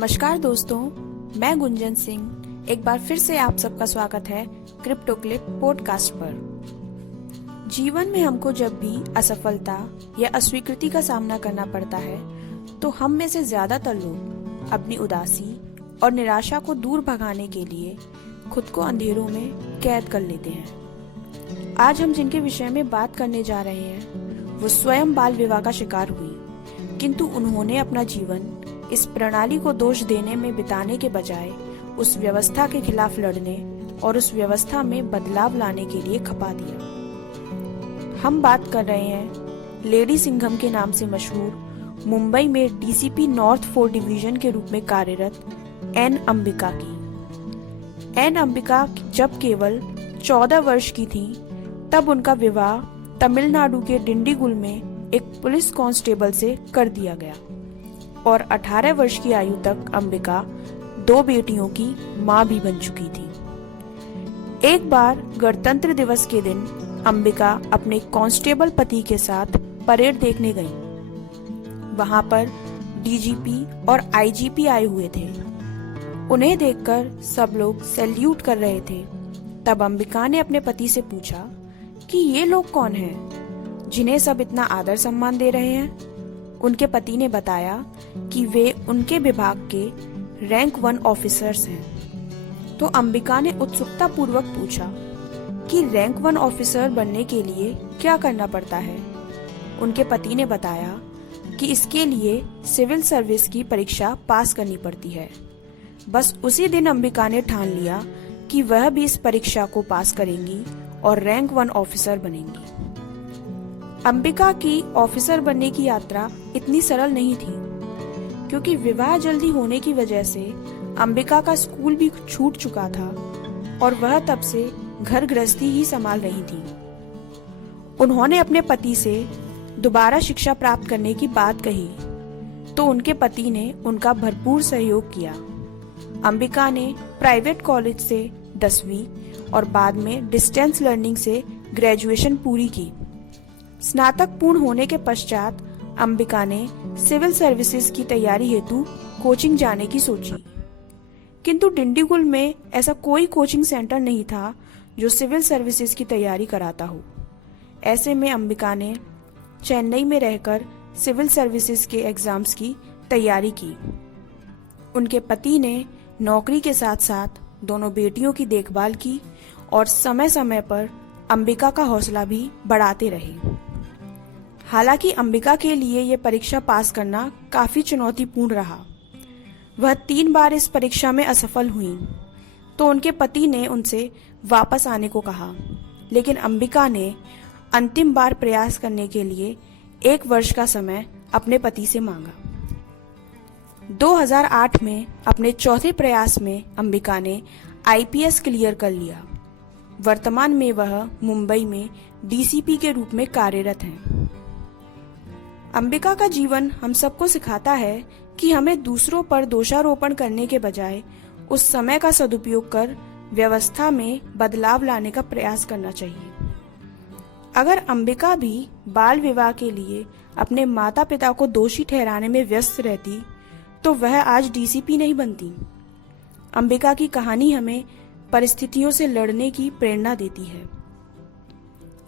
नमस्कार दोस्तों, मैं गुंजन सिंह एक बार फिर से आप सबका स्वागत है क्रिप्टो क्लिप पॉडकास्ट पर। जीवन में हमको जब भी असफलता या अस्वीकृति का सामना करना पड़ता है तो हम में से ज्यादातर लोग अपनी उदासी और निराशा को दूर भगाने के लिए खुद को अंधेरों में कैद कर लेते हैं। आज हम जिनके विषय में बात करने जा रहे हैं वो स्वयं बाल विवाह का शिकार हुई, किंतु उन्होंने अपना जीवन इस प्रणाली को दोष देने में बिताने के बजाय उस व्यवस्था के खिलाफ लड़ने और उस व्यवस्था में बदलाव लाने के लिए खपा दिया। हम बात कर रहे हैं लेडी सिंघम के नाम से मशहूर मुंबई में डीसीपी नॉर्थ 4 डिवीजन के रूप में कार्यरत एन अंबिका की। एन अंबिका जब केवल 14 वर्ष की थी तब उनका विवाह तमिलनाडु के डिंडीगुल में एक पुलिस कांस्टेबल से कर दिया गया और 18 वर्ष की आयु तक अंबिका 2 बेटियों की मां भी बन चुकी थी। एक बार गणतंत्र दिवस के दिन अंबिका अपने कांस्टेबल पति के साथ परेड देखने गई। वहां पर डीजीपी और आईजीपी आए हुए थे। उन्हें देखकर सब लोग सैल्यूट कर रहे थे। तब अंबिका ने अपने पति से पूछा कि ये लोग कौन हैं जिन्हें सब इतना आदर सम्मान दे रहे हैं। उनके पति ने बताया कि वे उनके विभाग के रैंक 1 ऑफिसर्स हैं। तो अंबिका ने उत्सुकता पूर्वक पूछा कि रैंक 1 ऑफिसर बनने के लिए क्या करना पड़ता है। उनके पति ने बताया कि इसके लिए सिविल सर्विस की परीक्षा पास करनी पड़ती है। बस उसी दिन अंबिका ने ठान लिया कि वह भी इस परीक्षा को पास करेंगी और रैंक 1 ऑफिसर बनेंगी। अंबिका की ऑफिसर बनने की यात्रा इतनी सरल नहीं थी, क्योंकि विवाह जल्दी होने की वजह से अंबिका का स्कूल भी छूट चुका था और वह तब से घर गृहस्थी ही संभाल रही थी। उन्होंने अपने पति से दोबारा शिक्षा प्राप्त करने की बात कही तो उनके पति ने उनका भरपूर सहयोग किया। अंबिका ने प्राइवेट कॉलेज से 10वीं और बाद में डिस्टेंस लर्निंग से ग्रेजुएशन पूरी की। स्नातक पूर्ण होने के पश्चात अंबिका ने सिविल सर्विसेज की तैयारी हेतु कोचिंग जाने की सोची, किंतु डिंडीगुल में ऐसा कोई कोचिंग सेंटर नहीं था जो सिविल सर्विसेज की तैयारी कराता हो। ऐसे में अंबिका ने चेन्नई में रहकर सिविल सर्विसेज के एग्जाम्स की तैयारी की। उनके पति ने नौकरी के साथ साथ दोनों बेटियों की देखभाल की और समय समय पर अंबिका का हौसला भी बढ़ाते रहे। हालांकि अंबिका के लिए यह परीक्षा पास करना काफी चुनौतीपूर्ण रहा। वह 3 बार इस परीक्षा में असफल हुई तो उनके पति ने उनसे वापस आने को कहा, लेकिन अंबिका ने अंतिम बार प्रयास करने के लिए 1 वर्ष का समय अपने पति से मांगा। 2008 में अपने चौथे प्रयास में अंबिका ने आईपीएस क्लियर कर लिया। वर्तमान में वह मुंबई में डीसीपी के रूप में कार्यरत हैं। अंबिका का जीवन हम सबको सिखाता है कि हमें दूसरों पर दोषारोपण करने के बजाय उस समय का सदुपयोग कर व्यवस्था में बदलाव लाने का प्रयास करना चाहिए। अगर अंबिका भी बाल विवाह के लिए अपने माता पिता को दोषी ठहराने में व्यस्त रहती तो वह आज डीसीपी नहीं बनती। अंबिका की कहानी हमें परिस्थितियों से लड़ने की प्रेरणा देती है।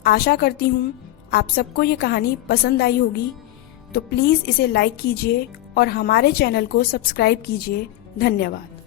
आशा करती हूँ आप सबको ये कहानी पसंद आई होगी, तो प्लीज इसे लाइक कीजिए और हमारे चैनल को सब्सक्राइब कीजिए। धन्यवाद।